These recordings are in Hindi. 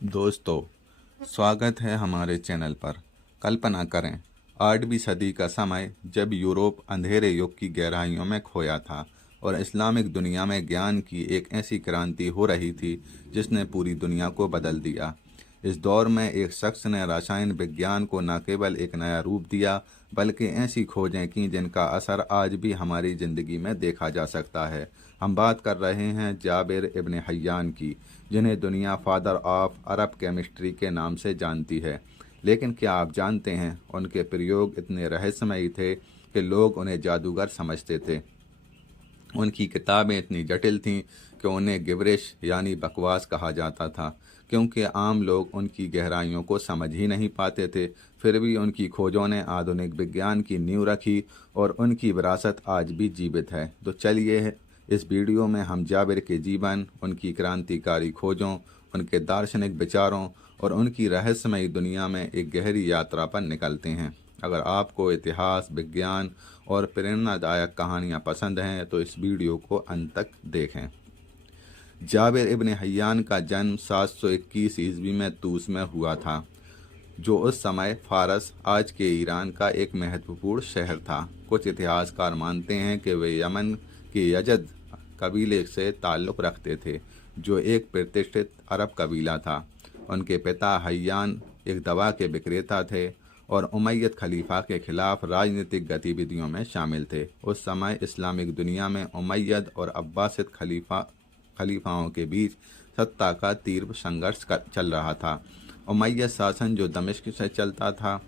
दोस्तों, स्वागत है हमारे चैनल पर। कल्पना करें, 8वीं सदी का समय जब यूरोप अंधेरे युग की गहराइयों में खोया था और इस्लामिक दुनिया में ज्ञान की एक ऐसी क्रांति हो रही थी जिसने पूरी दुनिया को बदल दिया। इस दौर में एक शख्स ने रसायन विज्ञान को न केवल एक नया रूप दिया बल्कि ऐसी खोजें की जिनका असर आज भी हमारी ज़िंदगी में देखा जा सकता है। हम बात कर रहे हैं जाबिर इब्न हय्यान की, जिन्हें दुनिया फादर ऑफ अरब केमिस्ट्री के नाम से जानती है। लेकिन क्या आप जानते हैं, उनके प्रयोग इतने रहस्यमयी थे कि लोग उन्हें जादूगर समझते थे। उनकी किताबें इतनी जटिल थीं कि उन्हें गिबरिश यानी बकवास कहा जाता था, क्योंकि आम लोग उनकी गहराइयों को समझ ही नहीं पाते थे। फिर भी उनकी खोजों ने आधुनिक विज्ञान की नींव रखी और उनकी विरासत आज भी जीवित है। तो चलिए, इस वीडियो में हम जाबिर के जीवन, उनकी क्रांतिकारी खोजों, उनके दार्शनिक विचारों और उनकी रहस्यमयी दुनिया में एक गहरी यात्रा पर निकलते हैं। अगर आपको इतिहास, विज्ञान और प्रेरणादायक कहानियाँ पसंद हैं तो इस वीडियो को अंत तक देखें। जाबिर इब्न हय्यान का जन्म 721 ईस्वी में तूस में हुआ था, जो उस समय फारस, आज के ईरान का एक महत्वपूर्ण शहर था। कुछ इतिहासकार मानते हैं कि वे यमन के यजद कबीले से ताल्लुक़ रखते थे, जो एक प्रतिष्ठित अरब कबीला था। उनके पिता हय्यान एक दवा के विक्रेता थे और उमय्यद खलीफा के खिलाफ राजनीतिक गतिविधियों में शामिल थे। उस समय इस्लामिक दुनिया में उमय्यद और अब्बासिद खलीफाओं के बीच सत्ता का तीव्र संघर्ष चल रहा था। उमय्यद शासन, जो दमिश्क से चलता था,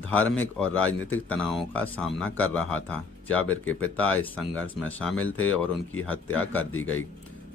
धार्मिक और राजनीतिक तनावों का सामना कर रहा था। जाबिर के पिता इस संघर्ष में शामिल थे और उनकी हत्या कर दी गई,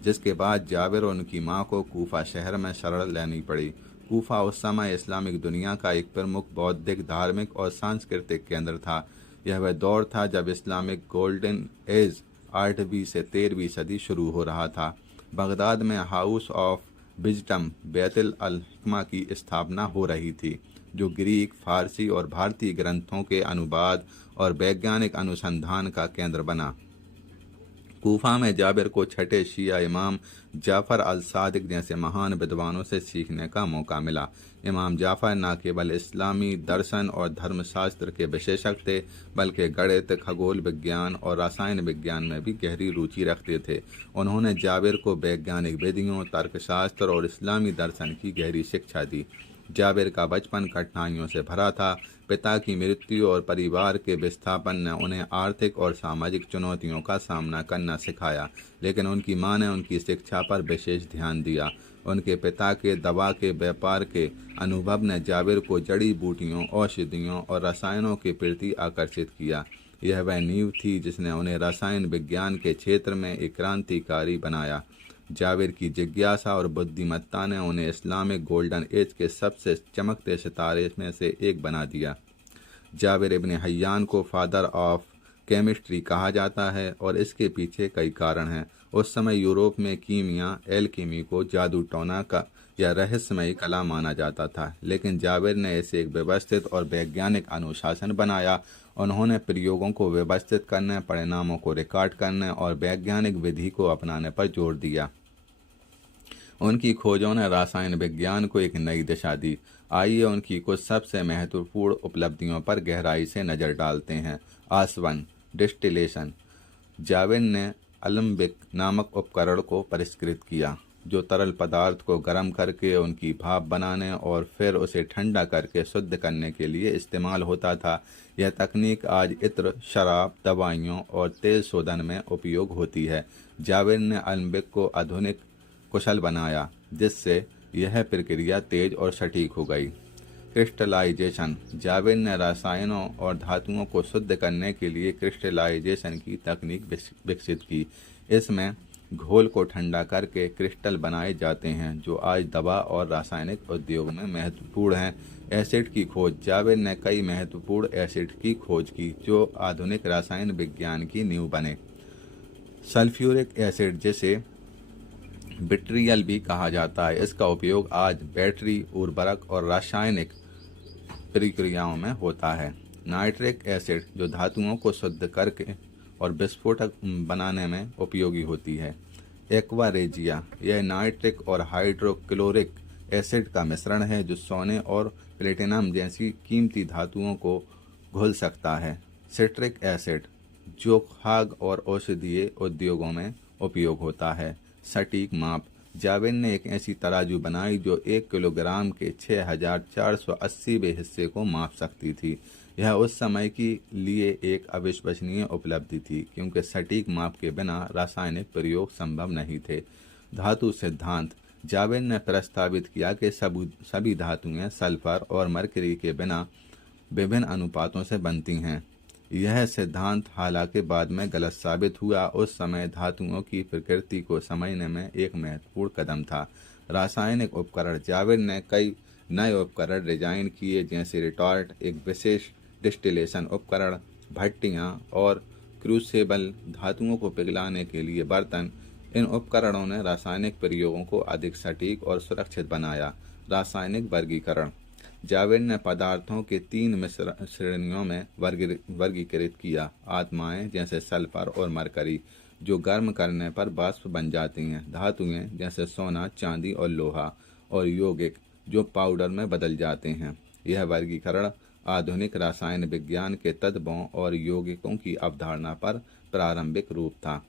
जिसके बाद जाबिर और उनकी मां को कूफा शहर में शरण लेनी पड़ी। कूफा उस समय इस्लामिक दुनिया का एक प्रमुख बौद्धिक, धार्मिक और सांस्कृतिक केंद्र था। यह वह दौर था जब इस्लामिक गोल्डन एज 8वीं से 13वीं सदी शुरू हो रहा था। बगदाद में हाउस ऑफ विजडम, बैतुल अल हिकमा की स्थापना हो रही थी, जो ग्रीक, फारसी और भारतीय ग्रंथों के अनुवाद और वैज्ञानिक अनुसंधान का केंद्र बना। कूफा में जाबिर को छठे शिया इमाम जाफ़र अल सादिक जैसे महान विद्वानों से सीखने का मौका मिला। इमाम जाफ़र न केवल इस्लामी दर्शन और धर्मशास्त्र के विशेषज्ञ थे, बल्कि गणित, खगोल विज्ञान और रसायन विज्ञान में भी गहरी रुचि रखते थे। उन्होंने जाबिर को वैज्ञानिक विधियों, तर्कशास्त्र और इस्लामी दर्शन की गहरी शिक्षा दी। जाबिर का बचपन कठिनाइयों से भरा था। पिता की मृत्यु और परिवार के विस्थापन ने उन्हें आर्थिक और सामाजिक चुनौतियों का सामना करना सिखाया, लेकिन उनकी मां ने उनकी शिक्षा पर विशेष ध्यान दिया। उनके पिता के दवा के व्यापार के अनुभव ने जाबिर को जड़ी बूटियों, औषधियों और रसायनों के प्रति आकर्षित किया। यह वह नींव थी जिसने उन्हें रसायन विज्ञान के क्षेत्र में एक क्रांतिकारी बनाया। जाबिर की जिज्ञासा और बुद्धिमत्ता ने उन्हें इस्लामिक गोल्डन एज के सबसे चमकते सितारे में से एक बना दिया। जाबिर इब्न हय्यान को फादर ऑफ केमिस्ट्री कहा जाता है और इसके पीछे कई कारण हैं। उस समय यूरोप में कीमिया, एल्केमी को जादू टोना का या रहस्यमयी कला माना जाता था, लेकिन जाबिर ने इसे एक व्यवस्थित और वैज्ञानिक अनुशासन बनाया। उन्होंने प्रयोगों को व्यवस्थित करने, परिणामों को रिकॉर्ड करने और वैज्ञानिक विधि को अपनाने पर जोर दिया। उनकी खोजों ने रसायन विज्ञान को एक नई दिशा दी। आइए उनकी कुछ सबसे महत्वपूर्ण उपलब्धियों पर गहराई से नज़र डालते हैं। आसवन डिस्टिलेशन। जाबिर ने अलम्बिक नामक उपकरण को परिष्कृत किया, जो तरल पदार्थ को गर्म करके उनकी भाप बनाने और फिर उसे ठंडा करके शुद्ध करने के लिए इस्तेमाल होता था। यह तकनीक आज इत्र, शराब, दवाइयों और तेल शोधन में उपयोग होती है। जाबिर ने अलम्बिक को आधुनिक कुशल बनाया, जिससे यह प्रक्रिया तेज और सटीक हो गई। क्रिस्टलाइजेशन। जाबिर ने रसायनों और धातुओं को शुद्ध करने के लिए क्रिस्टलाइजेशन की तकनीक विकसित की। इसमें घोल को ठंडा करके क्रिस्टल बनाए जाते हैं, जो आज दवा और रासायनिक उद्योग में महत्वपूर्ण हैं। एसिड की खोज। जाबिर ने कई महत्वपूर्ण एसिड की खोज की, जो आधुनिक रसायन विज्ञान की नींव बने। सल्फ्यूरिक एसिड, जिसे विट्रियल भी कहा जाता है, इसका उपयोग आज बैटरी, उर्वरक और रासायनिक प्रक्रियाओं में होता है। नाइट्रिक एसिड, जो धातुओं को शुद्ध करके और विस्फोटक बनाने में उपयोगी होती है। एक्वा रेजिया, यह नाइट्रिक और हाइड्रोक्लोरिक एसिड का मिश्रण है जो सोने और प्लेटिनम जैसी कीमती धातुओं को घुल सकता है। सिट्रिक एसिड जो खाद्य और औषधीय उद्योगों में उपयोग होता है। सटीक माप जावेद ने एक ऐसी तराजू बनाई जो 1 किलोग्राम के 6480वें हिस्से को माप सकती थी। यह उस समय के लिए एक अविश्वसनीय उपलब्धि थी क्योंकि सटीक माप के बिना रासायनिक प्रयोग संभव नहीं थे। धातु सिद्धांत जावेद ने प्रस्तावित किया कि सभी धातुएं सल्फर और मरकरी के बिना विभिन्न अनुपातों से बनती हैं। यह सिद्धांत हालांकि बाद में गलत साबित हुआ। उस समय धातुओं की प्रकृति को समझने में एक महत्वपूर्ण कदम था। रासायनिक उपकरण जावेद ने कई नए उपकरण डिजाइन किए जैसे रिटॉर्ट, एक विशेष डिस्टिलेशन उपकरण, भट्टियाँ और क्रूसेबल, धातुओं को पिघलाने के लिए बर्तन। इन उपकरणों ने रासायनिक प्रयोगों को अधिक सटीक और सुरक्षित बनाया। रासायनिक वर्गीकरण जावेद ने पदार्थों के 3 श्रेणियों में वर्गीकृत किया। आत्माएं जैसे सल्फर और मरकरी जो गर्म करने पर वाष्प बन जाती हैं। धातुएं जैसे सोना, चांदी और लोहा। और यौगिक जो पाउडर में बदल जाते हैं। यह वर्गीकरण आधुनिक रसायन विज्ञान के तत्वों और यौगिकों की अवधारणा पर प्रारंभिक रूप था।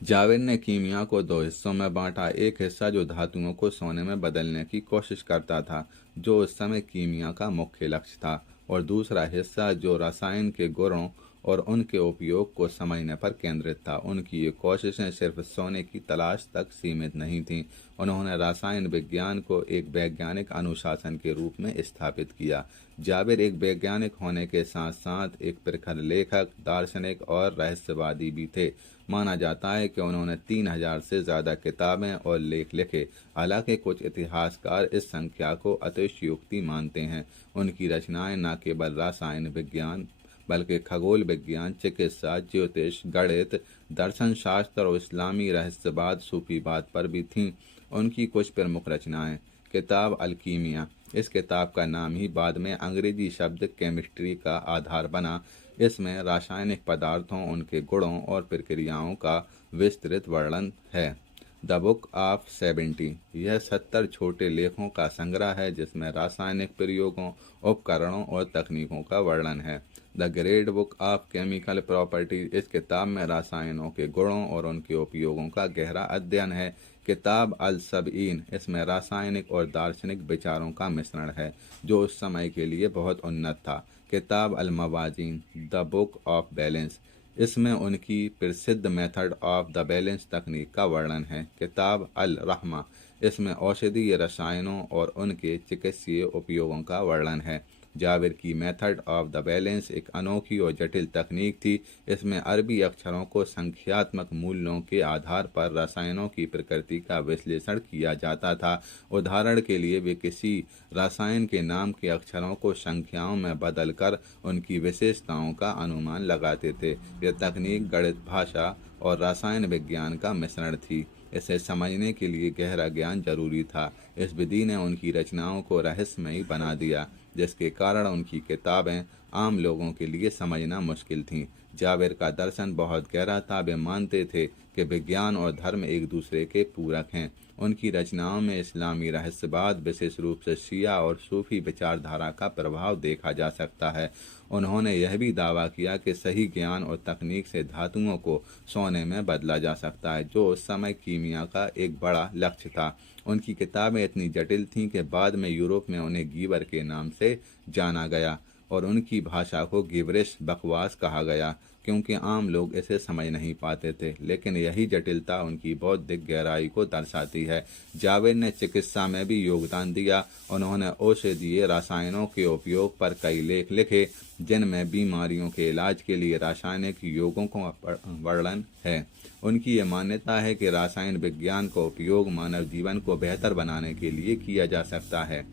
जावेद ने कीमिया को 2 हिस्सों में बांटा। एक हिस्सा जो धातुओं को सोने में बदलने की कोशिश करता था, जो उस समय कीमिया का मुख्य लक्ष्य था, और दूसरा हिस्सा जो रसायन के गुणों और उनके उपयोग को समझने पर केंद्रित था। उनकी ये कोशिशें सिर्फ सोने की तलाश तक सीमित नहीं थीं। उन्होंने रसायन विज्ञान को एक वैज्ञानिक अनुशासन के रूप में स्थापित किया। जावेद एक वैज्ञानिक होने के साथ साथ एक प्रखर लेखक, दार्शनिक और रहस्यवादी भी थे। माना जाता है कि उन्होंने 3000 से ज़्यादा किताबें और लेख लिखे। हालांकि कुछ इतिहासकार इस संख्या को अतिशयोक्ति मानते हैं। उनकी रचनाएं न केवल रसायन विज्ञान बल्कि खगोल विज्ञान, चिकित्सा, ज्योतिष, गणित, दर्शन शास्त्र और इस्लामी रहस्यवाद, सूफीवाद पर भी थीं। उनकी कुछ प्रमुख रचनाएं। किताब अल्कीमिया, इस किताब का नाम ही बाद में अंग्रेजी शब्द केमिस्ट्री का आधार बना। इसमें रासायनिक पदार्थों, उनके गुणों और प्रक्रियाओं का विस्तृत वर्णन है। द बुक ऑफ 70, यह 70 छोटे लेखों का संग्रह है जिसमें रासायनिक प्रयोगों, उपकरणों और तकनीकों का वर्णन है। The great book of chemical property, इस किताब में रसायनों के गुणों और उनके उपयोगों का गहरा अध्ययन है। किताब अल सबईन, इसमें रासायनिक और दार्शनिक विचारों का मिश्रण है जो उस समय के लिए बहुत उन्नत था। किताब अल मवाजीन, द बुक ऑफ बैलेंस, इसमें उनकी प्रसिद्ध मेथड ऑफ द बैलेंस तकनीक का वर्णन है। किताब अल रहमा, इसमें औषधीय रसायनों और उनके चिकित्सीय उपयोगों का वर्णन है। जावेद की मेथड ऑफ द बैलेंस एक अनोखी और जटिल तकनीक थी। इसमें अरबी अक्षरों को संख्यात्मक मूल्यों के आधार पर रसायनों की प्रकृति का विश्लेषण किया जाता था। उदाहरण के लिए वे किसी रसायन के नाम के अक्षरों को संख्याओं में बदलकर उनकी विशेषताओं का अनुमान लगाते थे। यह तकनीक गणित, भाषा और रसायन विज्ञान का मिश्रण थी। इसे समझने के लिए गहरा ज्ञान जरूरी था। इस विधि ने उनकी रचनाओं को रहस्यमयी बना दिया, जिसके कारण उनकी किताबें आम लोगों के लिए समझना मुश्किल थीं। जावेद का दर्शन बहुत गहरा था। वे मानते थे कि विज्ञान और धर्म एक दूसरे के पूरक हैं। उनकी रचनाओं में इस्लामी रहस्यवाद, विशेष रूप से शिया और सूफी विचारधारा का प्रभाव देखा जा सकता है। उन्होंने यह भी दावा किया कि सही ज्ञान और तकनीक से धातुओं को सोने में बदला जा सकता है, जो उस समय कीमिया का एक बड़ा लक्ष्य था। उनकी किताबें इतनी जटिल थीं कि बाद में यूरोप में उन्हें गीबर के नाम से जाना गया और उनकी भाषा को गिबरिश, बकवास कहा गया, क्योंकि आम लोग इसे समझ नहीं पाते थे। लेकिन यही जटिलता उनकी बौद्धिक गहराई को दर्शाती है। जावेद ने चिकित्सा में भी योगदान दिया। उन्होंने औषधीय रसायनों के उपयोग पर कई लेख लिखे, जिनमें बीमारियों के इलाज के लिए रासायनिक योगों का वर्णन है। उनकी ये मान्यता है कि रासायन विज्ञान का उपयोग मानव जीवन को बेहतर बनाने के लिए किया जा सकता है।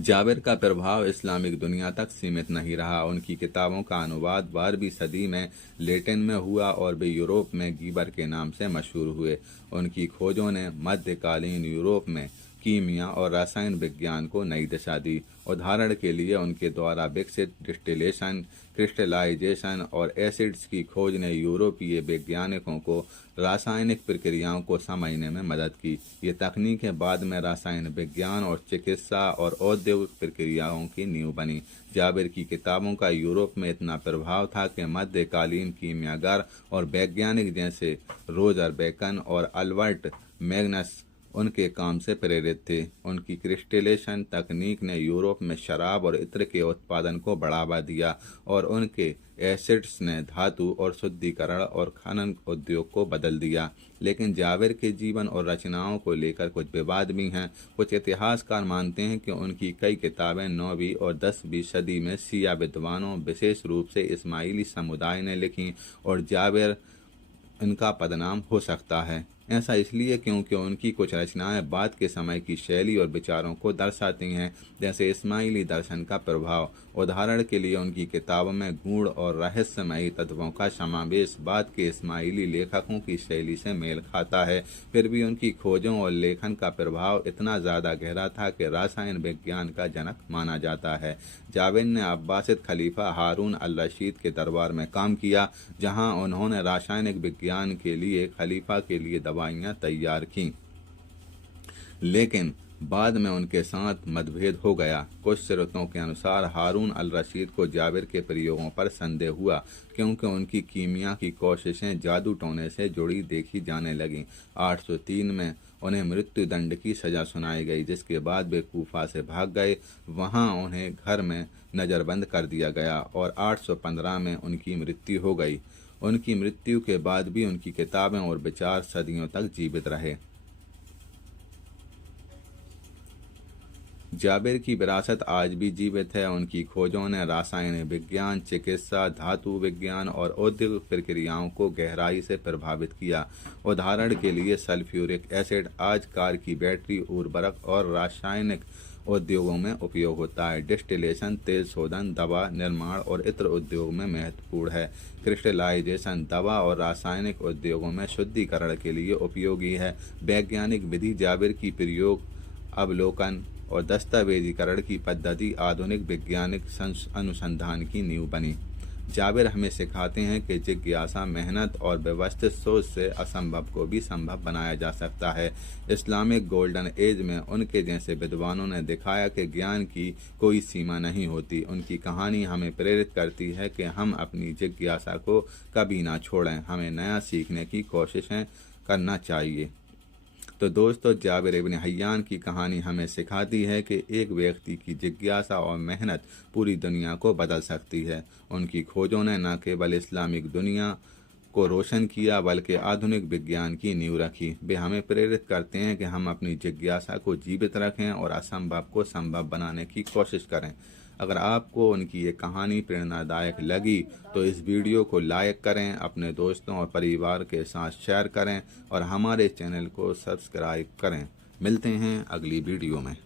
जावेद का प्रभाव इस्लामिक दुनिया तक सीमित नहीं रहा। उनकी किताबों का अनुवाद 12वीं सदी में लैटिन में हुआ और वे यूरोप में गीबर के नाम से मशहूर हुए। उनकी खोजों ने मध्यकालीन यूरोप में कीमिया और रसायन विज्ञान को नई दिशा दी। उदाहरण के लिए उनके द्वारा विकसित डिस्टिलेशन, क्रिस्टलाइजेशन और एसिड्स की खोज ने यूरोपीय वैज्ञानिकों को रासायनिक प्रक्रियाओं को समझने में मदद की। ये तकनीकें बाद में रसायन विज्ञान और चिकित्सा और औद्योगिक प्रक्रियाओं की नींव बनी। जाबिर की किताबों का यूरोप में इतना प्रभाव था कि मध्यकालीन कीमियागर और वैज्ञानिक जैसे रोजर बेकन और अल्बर्ट मैग्नस उनके काम से प्रेरित थे। उनकी क्रिस्टलेशन तकनीक ने यूरोप में शराब और इत्र के उत्पादन को बढ़ावा दिया और उनके एसिड्स ने धातु और शुद्धिकरण और खनन उद्योग को बदल दिया। लेकिन जाबिर के जीवन और रचनाओं को लेकर कुछ विवाद भी हैं। कुछ इतिहासकार मानते हैं कि उनकी कई किताबें 9वीं और 10वीं सदी में शिया विद्वानों, विशेष रूप से इस्माइली समुदाय ने लिखी और जाबिर इनका पदनाम हो सकता है। ऐसा इसलिए क्योंकि उनकी कुछ रचनाएं बाद के समय की शैली और विचारों को दर्शाती हैं, जैसे इस्माइली दर्शन का प्रभाव। उदाहरण के लिए उनकी किताबों में गूढ़ और रहस्यमयी तत्वों का समावेश बाद के इस्माइली लेखकों की शैली से मेल खाता है। फिर भी उनकी खोजों और लेखन का प्रभाव इतना ज़्यादा गहरा था कि रसायन विज्ञान का जनक माना जाता है। जाबिर ने अब्बासिद खलीफा हारून अल रशीद के दरबार में काम किया, जहां उन्होंने रासायनिक विज्ञान के लिए खलीफा के लिए दवाइयाँ तैयार की। लेकिन बाद में उनके साथ मतभेद हो गया। कुछ स्रोतों के अनुसार हारून अल रशीद को जाबिर के प्रयोगों पर संदेह हुआ, क्योंकि उनकी कीमिया की कोशिशें जादू टोने से जुड़ी देखी जाने लगीं। 803 में उन्हें मृत्यु दंड की सज़ा सुनाई गई, जिसके बाद वे कूफा से भाग गए। वहां उन्हें घर में नज़रबंद कर दिया गया और 815 में उनकी मृत्यु हो गई। उनकी मृत्यु के बाद भी उनकी किताबें और विचार सदियों तक जीवित रहे। जाबिर की विरासत आज भी जीवित है। उनकी खोजों ने रासायनिक विज्ञान, चिकित्सा, धातु विज्ञान और औद्योगिक प्रक्रियाओं को गहराई से प्रभावित किया। उदाहरण के लिए सल्फ्यूरिक एसिड आज कार की बैटरी, उर्वरक और रासायनिक उद्योगों में उपयोग होता है। डिस्टिलेशन तेल शोधन, दवा निर्माण और इत्र उद्योग में महत्वपूर्ण है। क्रिस्टलाइजेशन दवा और रासायनिक उद्योगों में शुद्धिकरण के लिए उपयोगी है। वैज्ञानिक विधि जाबिर की प्रयोग, अवलोकन और दस्तावेजीकरण की पद्धति आधुनिक वैज्ञानिक अनुसंधान की नींव बनी। जाबिर हमें सिखाते हैं कि जिज्ञासा, मेहनत और व्यवस्थित सोच से असंभव को भी संभव बनाया जा सकता है। इस्लामिक गोल्डन एज में उनके जैसे विद्वानों ने दिखाया कि ज्ञान की कोई सीमा नहीं होती। उनकी कहानी हमें प्रेरित करती है कि हम अपनी जिज्ञासा को कभी ना छोड़ें। हमें नया सीखने की कोशिशें करना चाहिए। तो दोस्तों, जाबिर इब्न हय्यान की कहानी हमें सिखाती है कि एक व्यक्ति की जिज्ञासा और मेहनत पूरी दुनिया को बदल सकती है। उनकी खोजों ने न केवल इस्लामिक दुनिया को रोशन किया, बल्कि आधुनिक विज्ञान की नींव रखी। वे हमें प्रेरित करते हैं कि हम अपनी जिज्ञासा को जीवित रखें और असंभव को संभव बनाने की कोशिश करें। अगर आपको उनकी ये कहानी प्रेरणादायक लगी तो इस वीडियो को लाइक करें, अपने दोस्तों और परिवार के साथ शेयर करें और हमारे चैनल को सब्सक्राइब करें। मिलते हैं अगली वीडियो में।